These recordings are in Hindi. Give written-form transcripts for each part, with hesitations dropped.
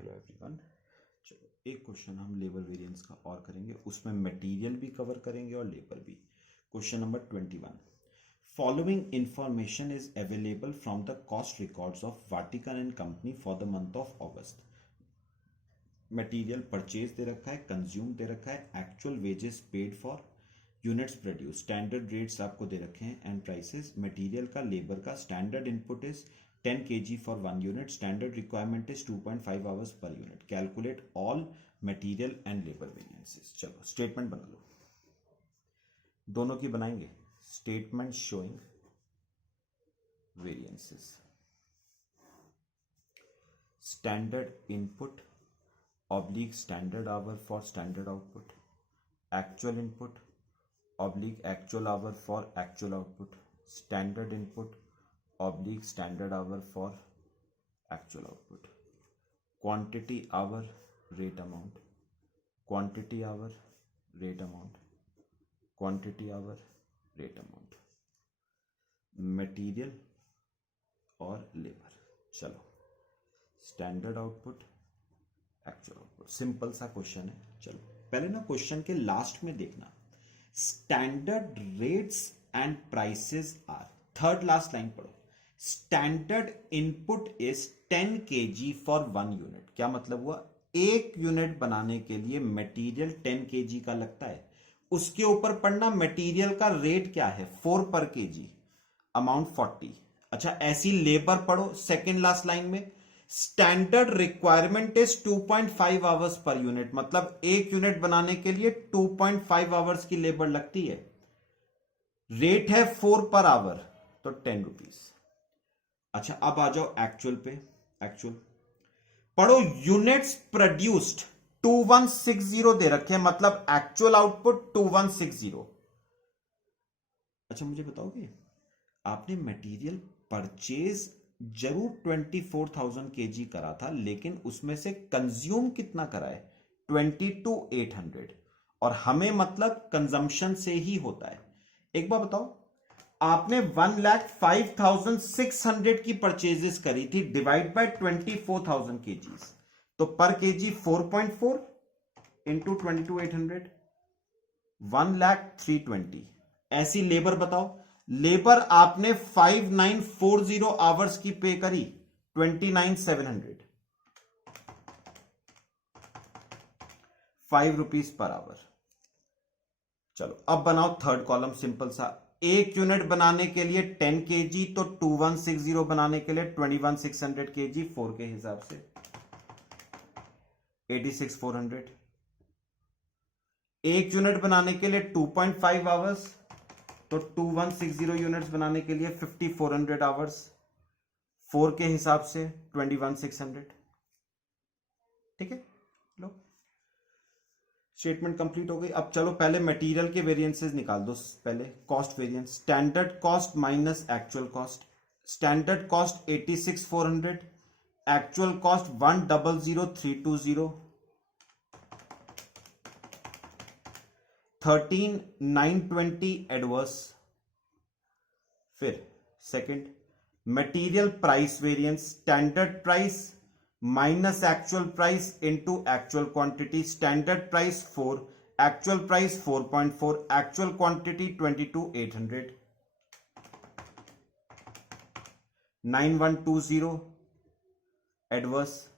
Hello everyone. चलो एक क्वेश्चन हम लेबर वेरिएंस का और करेंगे, उसमें मटेरियल भी कवर करेंगे और लेबर भी। Question number 21। Following information is available from the cost records of Vatican and company for the month of August. Material purchase दे रखा है, कंज्यूम दे रखा है, actual wages paid for, units produce, standard rates आपको दे रखे हैं एंड प्राइसेस। मटेरियल का, लेबर का, standard input is 10 kg for 1 unit, standard requirement is 2.5 hours per unit. Calculate all material and labor variances. चलो स्टेटमेंट बना लो, दोनों की बनाएंगे। Statement showing variances. Standard input oblique standard hour for standard output, actual input oblique actual hour for actual output, standard input oblique standard hour for actual output, quantity hour rate amount, quantity hour rate amount, quantity hour rate amount, material और लेबर। चलो standard output actual output, simple सा क्वेश्चन है। चलो पहले ना क्वेश्चन के लास्ट में देखना, standard rates and prices are, third last line पढ़ो, standard input is 10 kg for 1 unit. क्या मतलब हुआ? एक यूनिट बनाने के लिए मटेरियल 10 kg का लगता है। उसके ऊपर पढ़ना मटेरियल का रेट क्या है, 4 पर kg, अमाउंट 40। अच्छा ऐसी लेबर पढ़ो सेकेंड लास्ट लाइन में, standard requirement is 2.5 hours per unit, मतलब एक यूनिट बनाने के लिए 2.5 आवर्स की लेबर लगती है। रेट है 4 पर आवर, तो 10 रुपीज। अच्छा अब आ जाओ एक्चुअल पे। एक्चुअल पढ़ो, यूनिट्स प्रोड्यूस्ड 2160 दे रखे हैं, मतलब एक्चुअल आउटपुट 2160। अच्छा मुझे बताओगे, आपने मटेरियल परचेज जरूर 24,000 kg करा था, लेकिन उसमें से कंज्यूम कितना करा है? 22,800। और हमें मतलब कंजम्पशन से ही होता है। एक बार बताओ, आपने 1,05,600 की परचेजेस करी थी, डिवाइड बाय 24,000 kgs, तो पर केजी 4.4 इंटू 22,800, 1,03,20। ऐसी लेबर बताओ, लेबर आपने 5,940 आवर्स की पे करी, 29,700, 5 रुपीज पर आवर। चलो अब बनाओ थर्ड कॉलम, सिंपल सा। एक यूनिट बनाने के लिए 10 kg, तो 2160 बनाने के लिए 21,600 kg, 4 के हिसाब से 86,400। एक यूनिट बनाने के लिए 2.5 आवर्स, तो 2160 यूनिट्स बनाने के लिए 5,400 आवर्स, 4 के हिसाब से 21,600। ठीक है, लो स्टेटमेंट कंप्लीट हो गई। अब चलो पहले मटेरियल के वेरिएंसेस निकाल दो। पहले cost variance, standard cost minus actual cost. Standard cost 86,400, actual cost 1,00,320, 13,920 adverse. फिर second material price variance, standard price minus actual price into actual quantity, standard price 4, actual price 4.4, actual quantity 22,800, 9,120 adverse.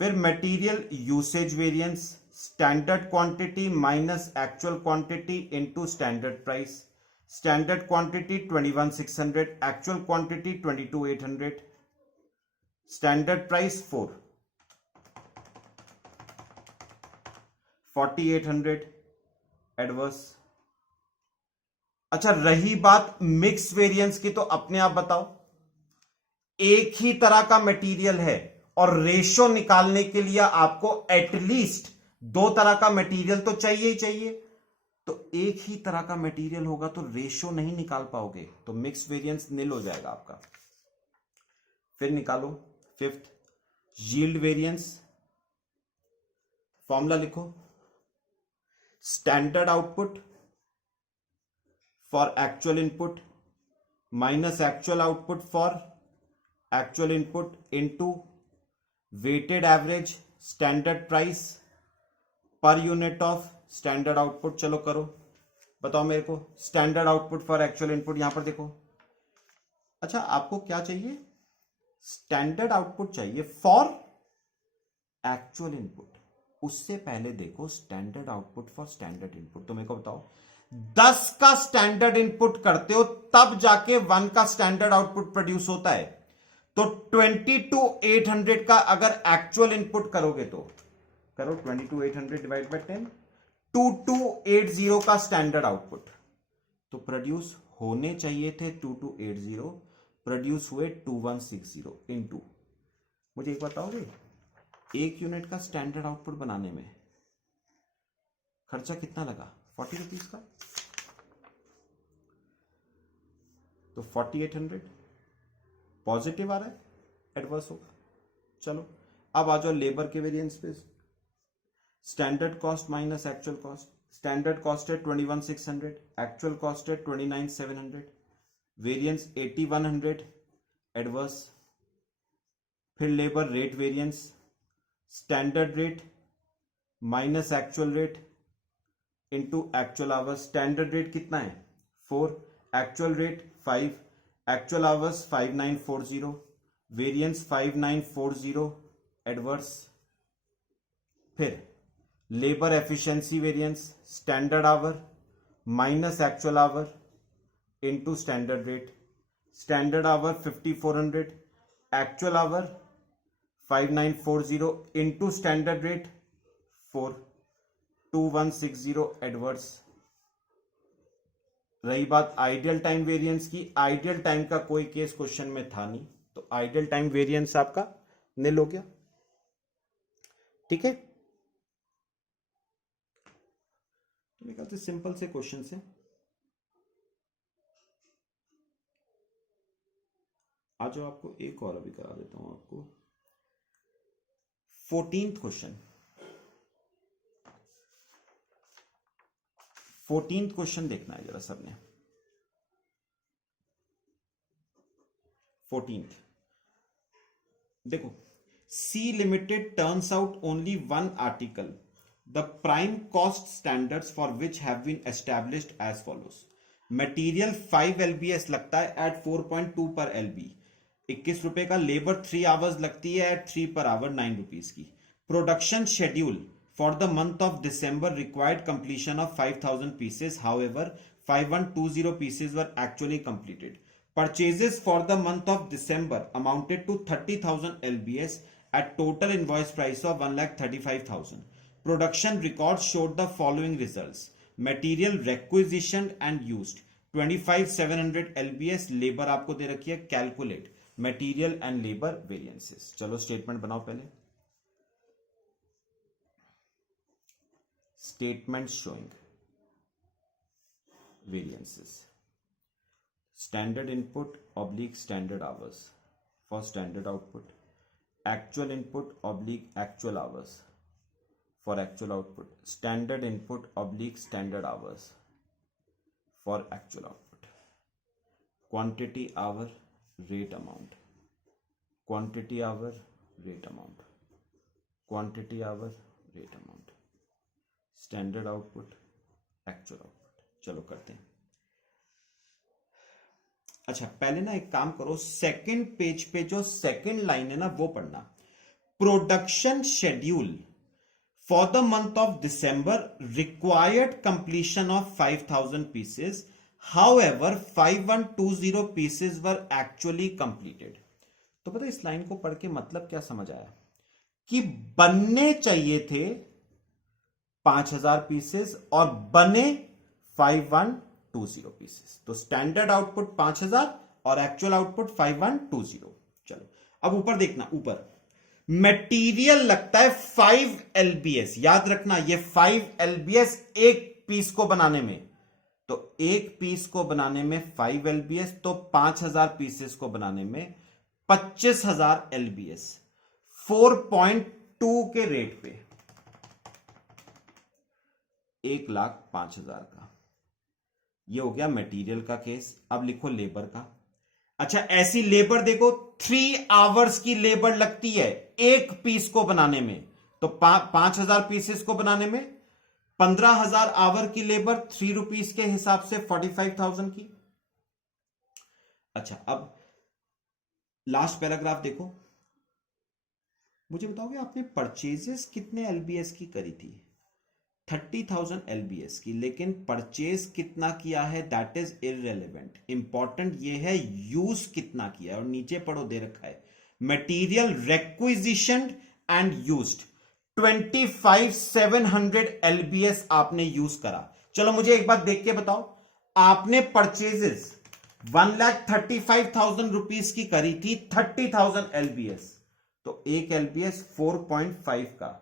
फिर material usage variance, standard quantity minus actual quantity into standard price, standard quantity 21,600, actual quantity 22,800, standard price 4, 4,800 adverse. अच्छा रही बात मिक्स वेरिएंस की, तो अपने आप बताओ, एक ही तरह का मटेरियल है और रेशो निकालने के लिए आपको एटलीस्ट 2 तरह का मटेरियल तो चाहिए ही चाहिए। तो एक ही तरह का मटेरियल होगा तो रेशो नहीं निकाल पाओगे, तो मिक्स वेरिएंस निल हो जाएगा आपका। फिर निकालो फिफ्थ, यील्ड वेरिएंस। फॉर्मूला लिखो, standard output for actual input minus actual output for actual input into weighted average standard price per unit of standard output. चलो करो, बताओ मेरे को standard output for actual input. यहां पर देखो, अच्छा आपको क्या चाहिए, स्टैंडर्ड आउटपुट चाहिए फॉर एक्चुअल इनपुट। उससे पहले देखो standard output for standard input. तो मेरे को बताओ 10 का स्टैंडर्ड इनपुट करते हो तब जाके 1 का स्टैंडर्ड आउटपुट प्रोड्यूस होता है। तो 22,800 का अगर एक्चुअल इनपुट करोगे तो करो 22,800 डिवाइड बाय 10, 2280 का स्टैंडर्ड आउटपुट। तो प्रोड्यूस होने चाहिए थे 2280, प्रोड्यूस हुए 2160 इनटू, मुझे एक बताओगे एक यूनिट का स्टैंडर्ड आउटपुट बनाने में खर्चा कितना लगा, 40 रुपीज का। तो 4800 पॉजिटिव आ रहा है, एडवर्स होगा। चलो अब आ जाओ लेबर के वेरिएंस पे। Standard cost minus actual cost. Standard cost है 21,600, एक्चुअल कॉस्ट है 29,700, वेरिएंस 8,100, एडवर्स। फिर labour rate variance, standard rate minus actual rate into actual hours. Standard rate कितना है 4, actual rate 5, actual hours 5940, variance 5940, adverse. फिर labour efficiency variance, standard hour minus actual hour into standard rate. Standard hour 5400, actual hour 5940 into standard rate 4, 2160, adverse. रही बात आइडियल टाइम वेरिएंस की, आइडियल टाइम का कोई केस क्वेश्चन में था नहीं, तो आइडियल टाइम वेरिएंस आपका निल हो गया। ठीक है, मेरे ख्याल से सिंपल से क्वेश्चन से। आज आपको एक और अभी करा देता हूं आपको 14th क्वेश्चन। 14th क्वेश्चन देखना है जरा सबने। 14th देखो, C limited turns out only one article, the prime cost standards for which have been established as follows. Material 5 LBS लगता है एट 4.2 पर LB, 21 रुपए का। लेबर 3 आवर्स लगती है एट 3 पर आवर, 9 रुपीज की। Production schedule for the month of December required completion of 5,000 pieces, however 5,120 pieces were actually completed. Purchases for the month of December amounted to 30,000 LBS at total invoice price of 1,35,000. Production records showed the following results. Material requisitioned and used 25,700 LBS. Labor आपको दे रखी है, calculate material and labor variances. चलो स्टेटमेंट बनाओ पहले। Statements showing variances. Standard input oblique standard hours for standard output. Actual input oblique actual hours for actual output. Standard input oblique standard hours for actual output. Quantity hour rate amount. Quantity hour rate amount. Quantity hour rate amount. Standard output, actual output. चलो करते हैं। अच्छा पहले ना एक काम करो, सेकंड पेज पे जो सेकंड लाइन है ना वो पढ़ना। Production schedule for the month of December required completion of 5,000 pieces, however 5,120 pieces were actually completed। तो पता इस लाइन को पढ़ के मतलब क्या समझ आया, कि बनने चाहिए थे 5,000 पीसेस और बने 5,120 पीसेस। तो स्टैंडर्ड आउटपुट 5,000 और एक्चुअल आउटपुट 5,120। चलो अब ऊपर देखना, ऊपर मटेरियल लगता है 5 LBS। याद रखना ये 5 LBS एक पीस को बनाने में, तो एक पीस को बनाने में 5 LBS, तो 5,000 पीसेस को बनाने में 25,000 LBS 4.2 के रेट पे 1,05,000 का। ये हो गया मटेरियल का केस। अब लिखो लेबर का। अच्छा ऐसी लेबर देखो 3 आवर्स की लेबर लगती है एक पीस को बनाने में। तो 5,000 पीसेस को बनाने में 15,000 आवर की लेबर, 3 रुपीस के हिसाब से 45,000 की। अच्छा, अब लास्ट पैराग्राफ देखो। मुझे बताओगे आपने परचेजेस कितने एलबीएस की करी थी? 30,000 एलबीएस की, लेकिन परचेज कितना किया है दैट इज इररेलेवेंट। इंपॉर्टेंट ये है यूज कितना किया है। और नीचे पढ़ो, दे रखा है material requisition and used 25,700 LBS आपने यूज करा। चलो मुझे एक बात देख के बताओ, आपने परचेजेस 1,35,000 रुपीस की करी थी, 30,000 एलबीएस, तो एक एलबीएस 4.5 का,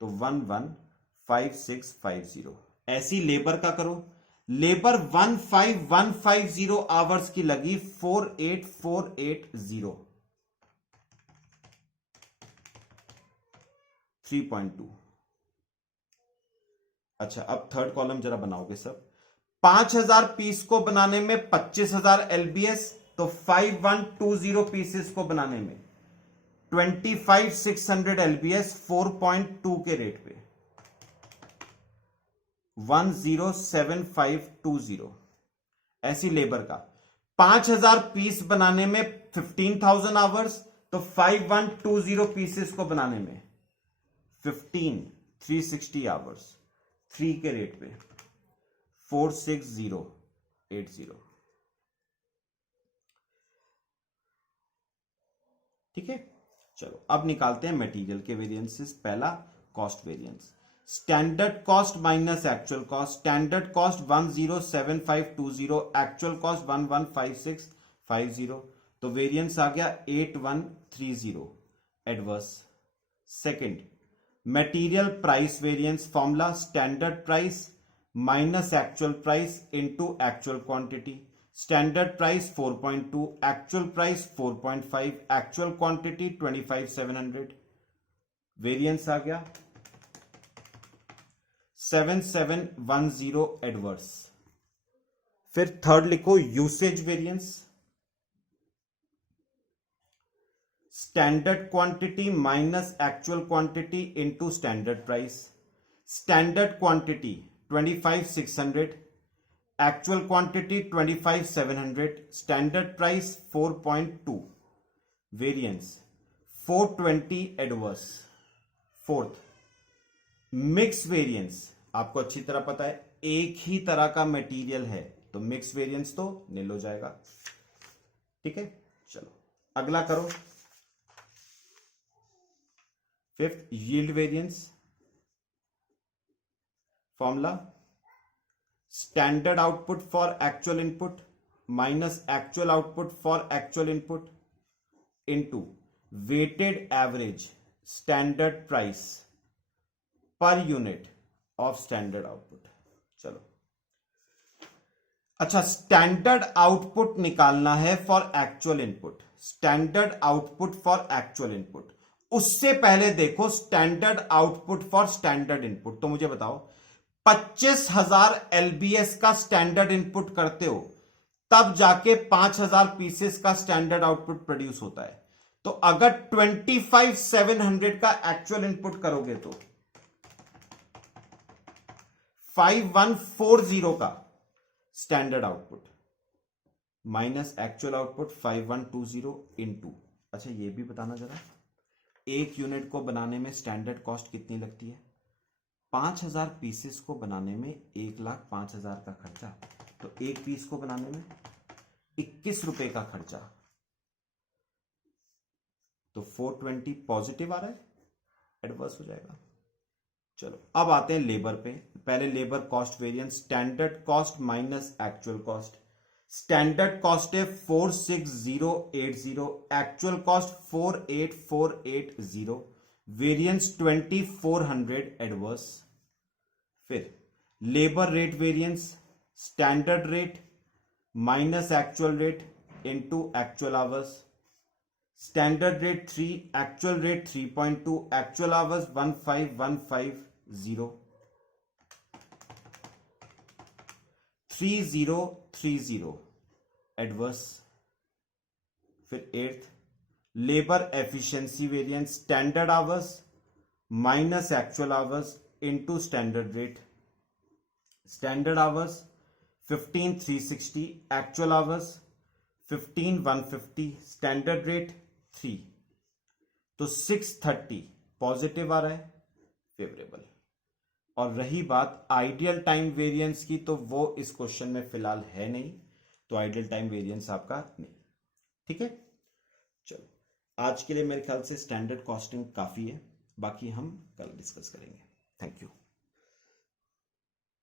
तो 115650। ऐसी लेबर का करो, लेबर 15150 आवर्स की लगी, 48480, 3.2। अच्छा, अब थर्ड कॉलम जरा बनाओगे सब। 5,000 पीस को बनाने में 25,000 एलबीएस, तो 5120 पीसेस को बनाने में 25,600 एलबीएस 4.2 के रेट पे 107520। ऐसी लेबर का 5,000 पीस बनाने में 15,000 आवर्स, तो 5120 पीसेस को बनाने में 360 आवर्स 3 के रेट पे 46080। ठीक है, चलो अब निकालते हैं मटेरियल के वेरिएंसेस। पहला cost variance, standard cost minus actual cost. Standard cost 107520, actual cost 115650, तो वेरिएंस आ गया 8130 adverse. Second, material price variance formula, standard price minus actual price into actual quantity. Standard price 4.2, actual price 4.5, actual quantity 25,700, variance आ गया 7710 एडवर्स। फिर थर्ड लिखो usage variance, standard quantity minus actual quantity into standard price. Standard quantity 25,600, actual quantity 25,700, standard price 4.2, variance 420 adverse. Fourth, mix variance, आपको अच्छी तरह पता है एक ही तरह का मटेरियल है तो मिक्स वेरिएंस तो नील हो जाएगा। ठीक है, चलो अगला करो। Fifth, yield variance formula, standard output for actual input minus actual output for actual input into weighted average standard price per unit of standard output. चलो, अच्छा, स्टैंडर्ड आउटपुट निकालना है for actual input. Standard output for actual input, उससे पहले देखो standard output for standard input. तो मुझे बताओ 25,000 एलबीएस का स्टैंडर्ड इनपुट करते हो तब जाके 5,000 पीसेस का स्टैंडर्ड आउटपुट प्रोड्यूस होता है। तो अगर 25,700 का एक्चुअल इनपुट करोगे तो 5140 का standard output minus actual output 5120 into, अच्छा ये भी बताना जरा, एक यूनिट को बनाने में स्टैंडर्ड कॉस्ट कितनी लगती है? 5,000 पीसेस को बनाने में 1,05,000 का खर्चा, तो एक पीस को बनाने में 21 रुपए का खर्चा, तो 420 पॉजिटिव आ रहा है, एडवर्स हो जाएगा। चलो अब आते हैं लेबर पे। पहले labour cost variance, standard cost minus actual cost. Standard cost है 46080, एक्चुअल कॉस्ट 48480, वेरिएंस 2400 एडवर्स। फिर labour rate variance, standard rate minus actual rate into actual hours. Standard rate 3, actual rate 3.2, actual hours 15,150, 3030 adverse. फिर 8th labour efficiency variance standard hours minus actual hours into standard rate. Standard hours 15,360, actual hours 15,150, standard rate 3, तो 630 पॉजिटिव आ रहा है, फेवरेबल। और रही बात आइडियल टाइम वेरिएंस की, तो वो इस क्वेश्चन में फिलहाल है नहीं, तो आइडियल टाइम वेरिएंस आपका नहीं। ठीक है, चलो आज के लिए मेरे ख्याल से स्टैंडर्ड कॉस्टिंग काफी है, बाकी हम कल डिस्कस करेंगे। Thank you.